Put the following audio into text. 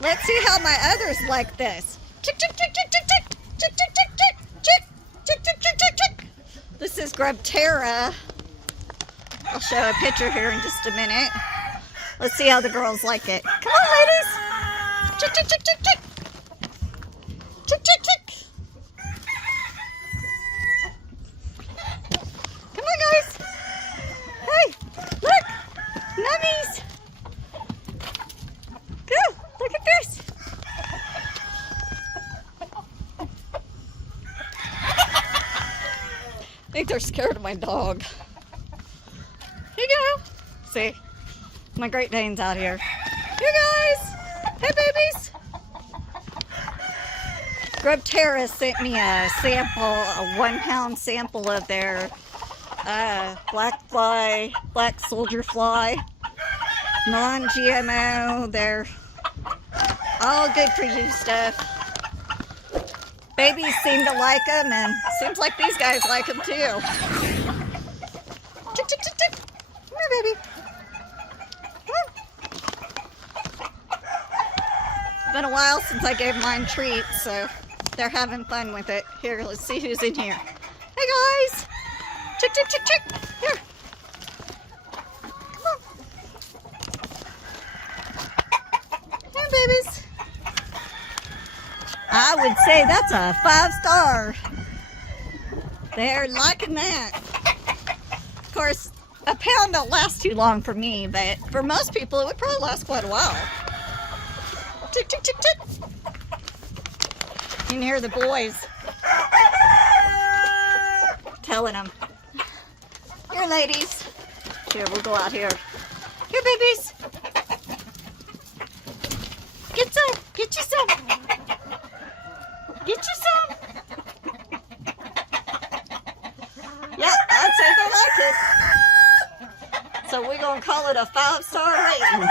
Let's see how my others like this. Chick, chick, chick, chick, chick, chick, chick, chick, chick, chick, chick, chick, chick, chick, chick. This is Grub Terra. I'll show a picture here in just a minute. Let's see how the girls like it. Come on, ladies. Chick, chick, chick, chick, chick. Chick, chick, chick. Come on, guys. Hey, look. Nummies. Go. Look at this. I think they're scared of my dog. Here you go. See? My Great Dane's out here. Here, guys. Hey, babies. Grub Terra sent me a sample, a 1 pound sample of their black fly, black soldier fly, non-GMO. They're all good for you stuff. Babies seem to like them, and seems like these guys like them too. Chick, chick, chick, chick. Come here, baby. It's been a while since I gave mine treats, so they're having fun with it. Here, let's see who's in here. Hey, guys. Chick, chick, chick, chick. Here. Come on. Here, babies. I would say that's a 5-star. They're liking that. Of course, a pound don't last too long for me, but for most people, it would probably last quite a while. Chick, chick, chick, chick. You can hear the boys telling them. Here, ladies. Here, we'll go out here. Here, babies. Get some. Get you some. Get you some. Yeah, I'd say they like it. So we're going to call it a 5-star rating.